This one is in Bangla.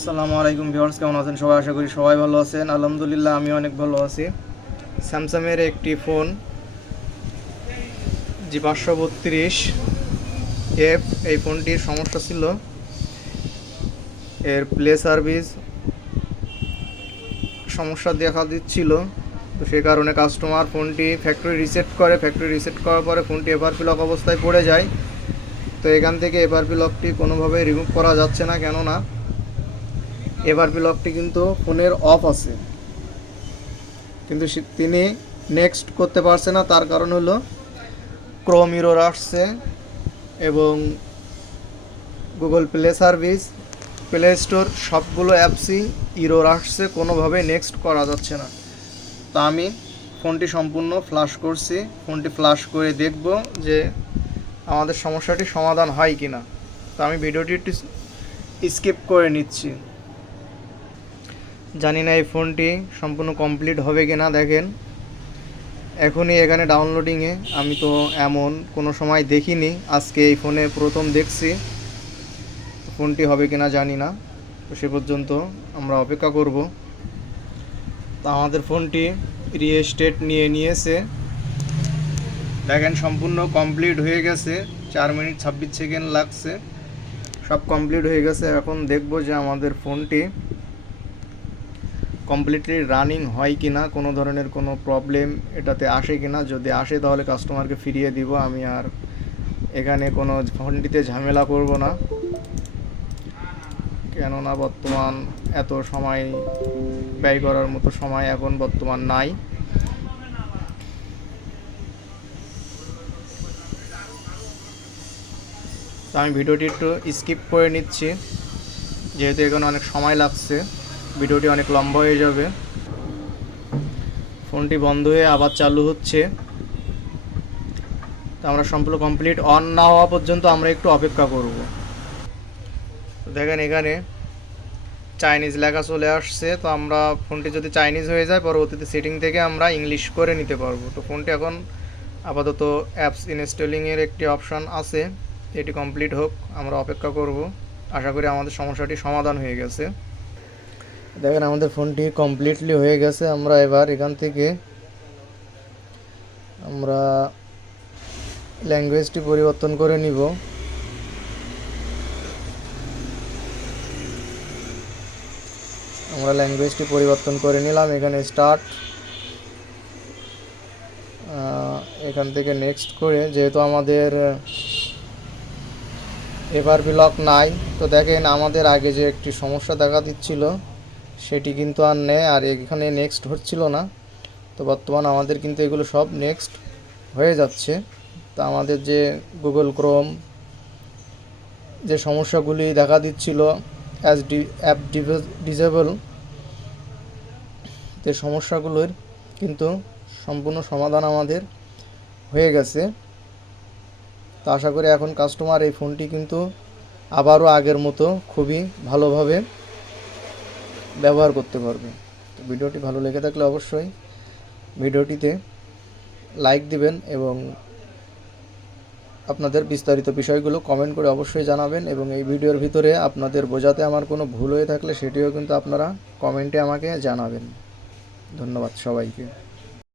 আসসালামু আলাইকুম ভিউয়ার্স, কেমন আছেন সবাই? আশা করি সবাই ভালো আছেন। আলহামদুলিল্লাহ আমি অনেক ভালো আছি। স্যামসাংয়ের একটি ফোন G532 এফ, এই ফোনটির সমস্যা ছিল এর প্লে সার্ভিস সমস্যা দেখা দিচ্ছিল। তো সে কারণে কাস্টমার ফোনটি ফ্যাক্টরি রিসেট করার পরে ফোনটি এফআরপি লক অবস্থায় পড়ে যায়। তো এখান থেকে এফআরপি লকটি কোনোভাবেই রিমুভ করা যাচ্ছে না, কেননা এফআরপি লকটি কিন্তু ফোনের অফ আছে, কিন্তু তিনি নেক্সট করতে পারছে না। তার কারণ হলো ক্রোম ইরর আসছে এবং Google play service, play store সবগুলো অ্যাপসই ইরর আসছে, কোনোভাবে নেক্সট করা যাচ্ছে না। তো আমি ফোনটি সম্পূর্ণ ফ্লাশ করছি, ফোনটি ফ্লাশ করে দেখব যে আমাদের সমস্যাটি সমাধান হয় কি না। তো আমি ভিডিওটি একটু স্কিপ করে নিচ্ছি। জানি না এই ফোনটি সম্পূর্ণ কমপ্লিট হবে কি না। দেখেন এখনই এখানে ডাউনলোডিংয়ে, আমি তো এমন কোনো সময় দেখিনি, আজকে এই ফোনে প্রথম দেখছি। ফোনটি হবে কি না জানি না, তো সে পর্যন্ত আমরা অপেক্ষা করব। তো আমাদের ফোনটি রিস্টার্ট নিয়েছে, দেখেন সম্পূর্ণ কমপ্লিট হয়ে গেছে। 4 মিনিট 26 সেকেন্ড লাগছে, সব কমপ্লিট হয়ে গেছে। এখন দেখব যে আমাদের ফোনটি কমপ্লিটলি রানিং হয় কি না, কোনো ধরনের কোনো প্রবলেম এটাতে আসে কি না। যদি আসে তাহলে কাস্টমারকে ফিরিয়ে দিব। আমি আর এখানে কোনো ফোনটিতে ঝামেলা করব না, কেননা বর্তমান এত সময় ব্যয় করার মতো সময় এখন বর্তমান নাই। তো আমি ভিডিওটি একটু স্কিপ করে নিচ্ছি, যেহেতু এখানে অনেক সময় লাগছে, ভিডিওটি অনেক লম্বা হয়ে যাবে। ফোনটি বন্ধ হয়ে আবার চালু হচ্ছে। তো আমরা সম্পূর্ণ কমপ্লিট অন না হওয়া পর্যন্ত আমরা একটু অপেক্ষা করব। দেখেন এখানে চাইনিজ লেখা চলে আসছে। তো আমরা ফোনটি যদি চাইনিজ হয়ে যায়, পরবর্তীতে সেটিং থেকে আমরা ইংলিশ করে নিতে পারবো। তো ফোনটি এখন আপাতত অ্যাপস ইনস্টলিংয়ের একটি অপশান আছে, এটি কমপ্লিট হোক, আমরা অপেক্ষা করব। আশা করি আমাদের সমস্যাটি সমাধান হয়ে গেছে। দেখেন আমাদের ফোনটি কমপ্লিটলি হয়ে গেছে। আমরা এবার এখান থেকে আমরা ল্যাঙ্গুয়েজটি পরিবর্তন করে নিব। আমরা ল্যাঙ্গুয়েজটি পরিবর্তন করে নিলাম। এখানে স্টার্ট, এখান থেকে নেক্সট করে, যেহেতু আমাদের এফআরপি লক নাই, তো দেখেন আমাদের আগে যে একটি সমস্যা দেখা দিচ্ছিল সেটি কিন্তু আর নেই, আর এখানে নেক্সট হচ্ছিল না। তো বর্তমান আমাদের কিন্তু এগুলো সব নেক্সট হয়ে যাচ্ছে। তো আমাদের যে গুগল ক্রোম যে সমস্যাগুলি দেখা দিচ্ছিল অ্যাপ ডিসেবল, যে সমস্যাগুলোর কিন্তু সম্পূর্ণ সমাধান আমাদের হয়ে গেছে। তো আশা করি এখন কাস্টমার এই ফোনটি কিন্তু আবারও আগের মতো খুবই ভালোভাবে ব্যবহার করতে পারবে। তো ভিডিওটি ভালো লেগে থাকলে অবশ্যই ভিডিওটিতে লাইক দিবেন এবং আপনাদের বিস্তারিত বিষয়গুলো কমেন্ট করে অবশ্যই জানাবেন। এবং এই ভিডিওর ভিতরে আপনাদের বোঝাতে আমার কোনো ভুল হয়ে থাকলে সেটিও কিন্তু আপনারা কমেন্টে আমাকে জানাবেন। ধন্যবাদ সবাইকে।